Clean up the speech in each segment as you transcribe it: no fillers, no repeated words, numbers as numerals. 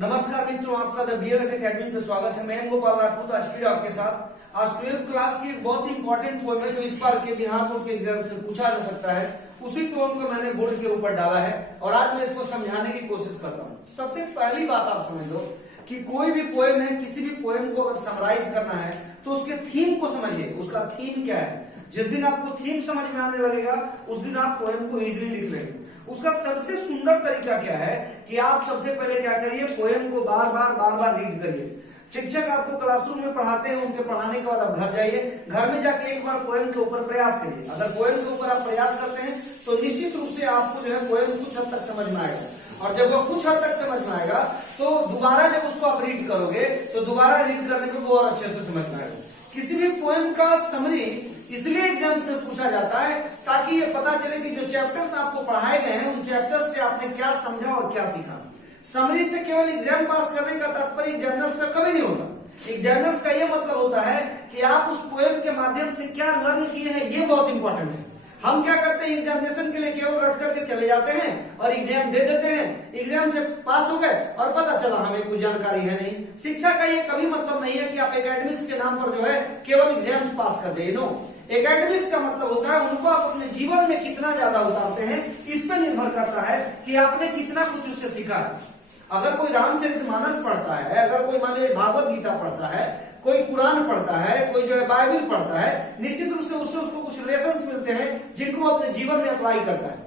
नमस्कार मित्रों, आपका द बीएमएफ एकेडमी में स्वागत है। मैं गोपाल राठौर आज फिर आपके साथ। आज 12th क्लास की एक बहुत ही इंपॉर्टेंट पोएम है जो इस बार के बिहार बोर्ड के एग्जाम से पूछा जा सकता है। उसी पोएम को मैंने बोर्ड के ऊपर डाला है और आज मैं इसको समझाने की कोशिश करता हूँ। सबसे पहली बात आप समझ लो कि कोई भी पोएम है, किसी भी पोएम को अगर समराइज करना है तो उसके थीम को समझिए। उसका थीम क्या है? जिस दिन आपको थीम समझ में आने लगेगा उस दिन आप पोएम को इजीली लिख लेंगे। उसका सबसे सुंदर तरीका क्या है कि आप सबसे पहले क्या करिए, पोएम को बार बार रीड करिए। शिक्षक आपको क्लासरूम में पढ़ाते हैं, उनके पढ़ाने के बाद आप घर जाइए, घर में जाके एक बार पोएम के ऊपर प्रयास करिए। अगर पोएम के ऊपर आप प्रयास करते हैं तो निश्चित रूप से आपको जो है पोएम कुछ हद तक समझ में आएगा। और जब वो कुछ हद तक समझ में आएगा तो दोबारा जब उसको आप रीड करोगे तो दोबारा रीड करने में वो और अच्छे से समझ में आएगा। किसी भी पोएम का समरी इसलिए एग्जाम में पूछा जाता है ताकि ये पता चले कि जो चैप्टर्स आपको पढ़ाए गए हैं उन चैप्टर्स से आपने क्या समझा और क्या सीखा। समरी से केवल एग्जाम पास करने का तात्पर्य एग्जामिनर्स का कभी नहीं होता। एग्जामिनर्स का ये मतलब होता है कि आप उस पोएम के माध्यम से क्या लर्न किए हैं, ये बहुत इंपॉर्टेंट है। हम क्या करते हैं, एग्जामिनेशन के लिए केवल रट करके चले जाते हैं और एग्जाम दे देते हैं, एग्जाम से पास हो गए और पता चला हमें कुछ जानकारी है नहीं। शिक्षा का ये कभी मतलब नहीं है कि आप एकेडमिक्स के नाम पर जो है केवल एग्जाम्स पास कर जाइए। नो, एकेडमिक्स का मतलब होता है उनको आप अपने जीवन में कितना ज्यादा उतारते हैं, इस पर निर्भर करता है कि आपने कितना कुछ उससे सीखा है। अगर कोई रामचरितमानस पढ़ता है, अगर कोई मान लीजिए भागवत गीता पढ़ता है, कोई कुरान पढ़ता है, कोई जो है बाइबल पढ़ता है, निश्चित रूप से उससे उसको कुछ लेसन्स मिलते हैं जिनको वो अपने जीवन में अप्लाई करता है।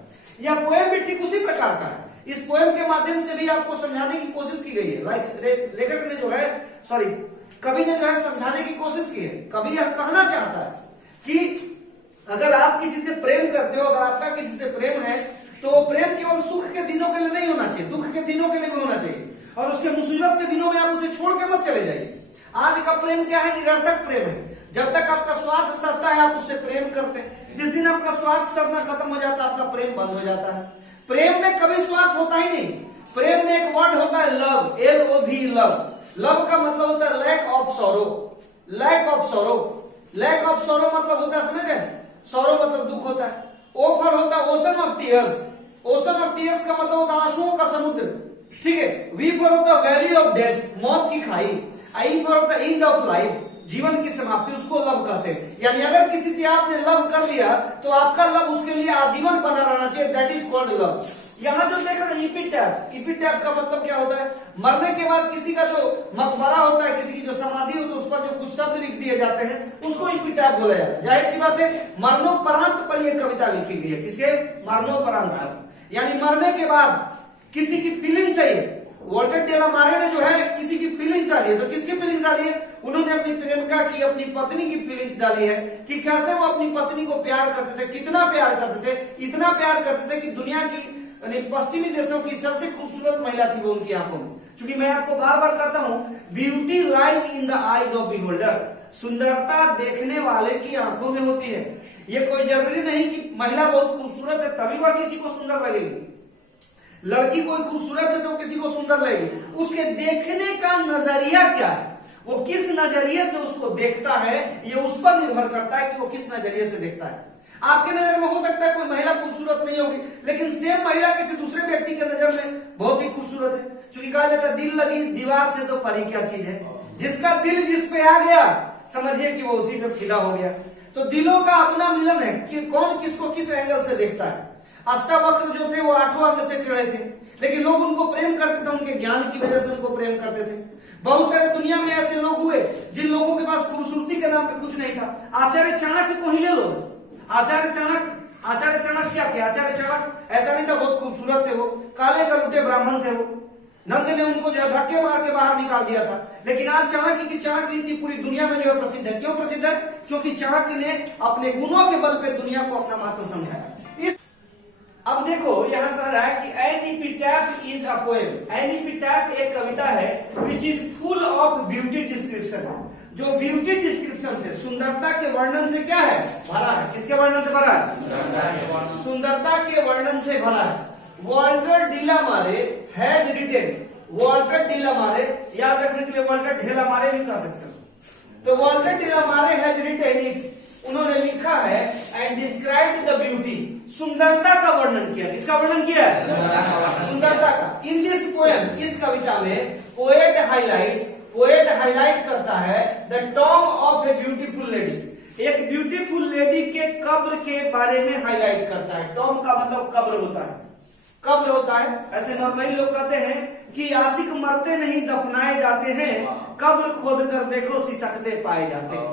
यह पोएम भी ठीक उसी प्रकार का है। इस पोएम के माध्यम से भी आपको समझाने की कोशिश की गई है। लेखक ने जो है कवि ने जो है समझाने की कोशिश की है। कवि यह कहना चाहता है कि अगर आप किसी से प्रेम करते हो, अगर आपका किसी से प्रेम है तो वो प्रेम केवल सुख के दिनों के लिए नहीं होना चाहिए, दुख के दिनों के लिए भी होना चाहिए। और उसके मुसीबत के दिनों में आप उसे छोड़ के मत चले जाइए। आज का प्रेम क्या है? निरर्थक प्रेम है। जब तक आपका स्वार्थ सरता है आप उससे प्रेम करते हैं। जिस दिन आपका स्वार्थ सरना खत्म हो जाता है आपका प्रेम बंद हो जाता है। प्रेम में कभी स्वार्थ होता ही नहीं। प्रेम में एक वर्ड होता है लव, LOV, लव। लव का मतलब होता है lack of sorrow. Lack of sorrow, lack of sorrow मतलब होता है, समझ रहे हैं? सॉरो मतलब दुख होता है। ओ फॉर होता है ocean of tears. Ocean of tears का मतलब होता है आंसुओं का समुद्र, ठीक है। वी फॉर होता है वैली ऑफ डेथ, मौत की खाई। आई फॉर होता है एंड ऑफ लाइफ, जीवन की समाप्ति, उसको लव कहते हैं। यानी अगर किसी से आपने लव कर लिया तो आपका लव उसके लिए आजीवन बना रहना चाहिए। That is called love. यहाँ जो देखा ना इपिटैफ, इपिटैफ का मतलब क्या होता है? मरने के बाद किसी का जो मकबरा होता है, किसी की जो समाधि होती है, उस पर जो कुछ शब्द लिख दिए जाते हैं उसको इपिटैफ बोला जाता है। जाहिर सी बात है मरणोपरांत पर यह कविता लिखी गई है। किसके? मरणोपरांत पर, यानी मरने के बाद किसी की फीलिंग्स है। वॉल्टर डेलामारे ने जो है किसी की फीलिंग्स डाली है। तो किसकी फीलिंग्स डाली है? उन्होंने अपनी प्रेमिका की, अपनी पत्नी की फीलिंग्स डाली है कि कैसे वो अपनी पत्नी को प्यार करते थे, कितना प्यार करते थे, इतना प्यार करते थे कि दुनिया की पश्चिमी देशों की सबसे खूबसूरत महिला थी वो उनकी आंखों में। क्योंकि मैं आपको बार बार कहता हूं, beauty lies in the eyes of beholder. सुंदरता देखने वाले की आंखों में होती है। ये कोई जरूरी नहीं कि महिला बहुत खूबसूरत है तभी वह किसी को सुंदर लगेगी। लड़की कोई खूबसूरत है तो किसी को सुंदर लगेगी। उसके देखने का नजरिया क्या है, वो किस नजरिए से उसको देखता है, ये उस पर निर्भर करता है कि वो किस नजरिए से देखता है। आपके नजर में हो सकता है कोई महिला खूबसूरत नहीं होगी, लेकिन सेम महिला किसी दूसरे व्यक्ति के नजर में बहुत ही खूबसूरत है। क्योंकि कहा जाता है दिल लगी दीवार से तो परी क्या चीज है। जिसका दिल जिस पे आ गया समझिए कि वो उसी पे फिदा हो गया। तो दिलों का अपना मिलन है कि कौन किसको किस एंगल से देखता है। अष्टावक्र जो थे वो 8 अंग से टिढ़े थे, लेकिन लोग उनको प्रेम करते थे, उनके ज्ञान की वजह से उनको प्रेम करते थे। बहुत सारे दुनिया में ऐसे लोग हुए जिन लोगों के पास खूबसूरती के नाम पे कुछ नहीं था। आचार्य चाणक्य को ही ले लो। आचार्य चाणक्य क्या थे? आचार्य चाणक्य ऐसा नहीं था बहुत खूबसूरत थे, वो काले कलुटे ब्राह्मण थे। वो नंद ने उनको जो है धक्के मार के बाहर निकाल दिया था। लेकिन आज चाणक्य की चाणक्य नीति पूरी दुनिया में जो है प्रसिद्ध है। क्यों प्रसिद्ध है? क्योंकि चाणक्य ने अपने गुणों के बल पे दुनिया को अपना महत्व समझाया। अब देखो यहाँ कह रहा है कि an epitaph is a poem. An epitaph एक कविता है which is full of beauty description, जो ब्यूटी डिस्क्रिप्शन से, सुंदरता के वर्णन से क्या है? भरा है। किसके वर्णन से भरा है? सुंदरता के वर्णन से भरा है। वॉल्टर डिलामारे हैज रिटेन, वॉल्टर डिलामारे, याद रखने के लिए वॉल्टर ढेलामारे भी कह सकते हो। तो वॉल्टर डिलामारे हैज रिटेन इट उन्होंने लिखा है एंड डिस्क्राइब द ब्यूटी, सुंदरता का वर्णन किया। किसका वर्णन किया है? सुंदरता का। इन दिस पोएम, इस कविता में पोएट हाईलाइट करता है the Tom of a beautiful lady, एक ब्यूटीफुल लेडी के कब्र के बारे में हाईलाइट करता है। टॉम का मतलब कब्र होता है, कब्र होता है। ऐसे नॉर्मली लोग कहते हैं कि आशिक मरते नहीं दफनाए जाते हैं, कब्र खोद कर देखो सिसकते पाए जाते हैं।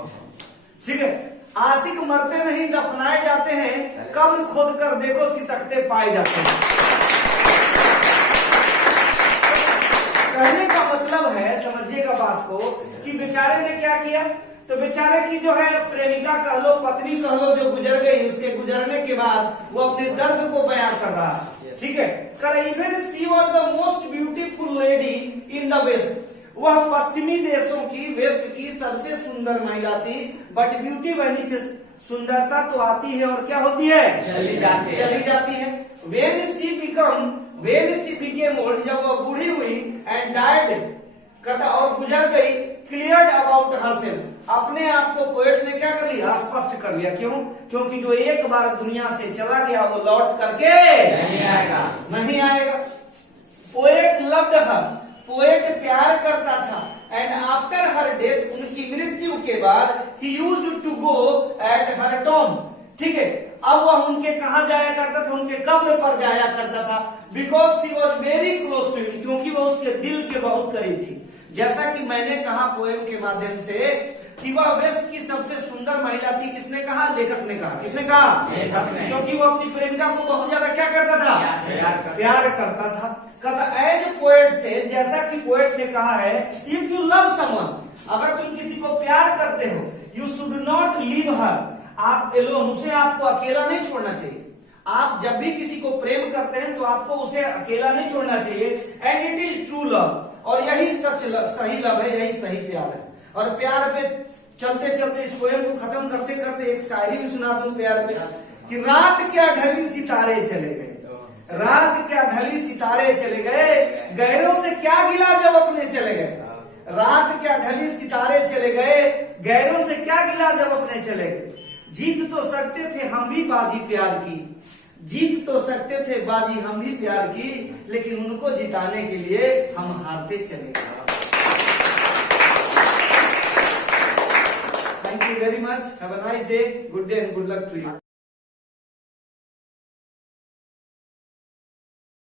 ठीक है, आशिक मरते नहीं दफनाए जाते हैं, कब्र खोद कर देखो सिसकते पाए जाते हैं। कहने का मतलब है, समझिएगा बात को, कि बेचारे ने क्या किया, तो बेचारे की जो है प्रेमिका कह लो, पत्नी कह लो, जो गुजर गई, उसके गुजरने के बाद वो अपने दर्द को बयां कर रहा है। ठीक है, even she was the most beautiful lady in the west, वह पश्चिमी देशों की, वेस्ट की सबसे सुंदर महिला थी। बट ब्यूटी वैनिसेस, सुंदरता तो आती है और क्या होती है? चली जाती है। When she became old, जब वह बूढ़ी हुई, and died, कहता और गुजर गई, cleared about herself, अपने आप को पोएट ने क्या कर लिया? स्पष्ट कर लिया। क्यों? क्योंकि जो एक बार दुनिया से चला गया वो लौट करके नहीं आएगा। पोएट लव्ड हर, पोएट प्यार करता था। एंड आफ्टर हर डेथ, उनकी मृत्यु के बाद, he used to go at her tomb. ठीक है, अब वह उनके कहा जाया करता था? उनके कब्र पर जाया करता था। Because she was very close to him, क्योंकि वह उसके दिल के बहुत करीब थी। जैसा कि मैंने कहा पोएम के माध्यम से कि वह वेस्ट की सबसे सुंदर महिला थी। किसने कहा? लेखक ने कहा। किसने कहा? क्योंकि वो अपनी प्रेमिका को बहुत ज्यादा क्या करता था? प्यार करता था। कहता एज पोएट से, जैसा कि पोएट ने कहा है, इफ यू लव समवन, अगर तुम किसी को प्यार करते हो, you should not leave her, आप एलोन, उसे आपको अकेला नहीं छोड़ना चाहिए। आप जब भी किसी को प्रेम करते हैं तो आपको उसे अकेला नहीं छोड़ना चाहिए। And it is true love, और यही सही लव है, यही सही प्यार है। और प्यार पे चलते चलते इस पोएम को खत्म करते करते एक शायरी भी सुना दूं प्यार पे, कि रात क्या ढली सितारे चले गए, रात क्या ढली सितारे चले गए, गैरों से क्या गिला जब अपने चले गए। रात क्या ढली सितारे चले गए, गैरों से क्या गिला जब अपने चले गए। जीत तो सकते थे हम भी बाजी प्यार की, जीत तो सकते थे बाजी हम भी प्यार की, लेकिन उनको जिताने के लिए हम हारते चले गए। Thank you very much, have a nice day, good day and good luck to you.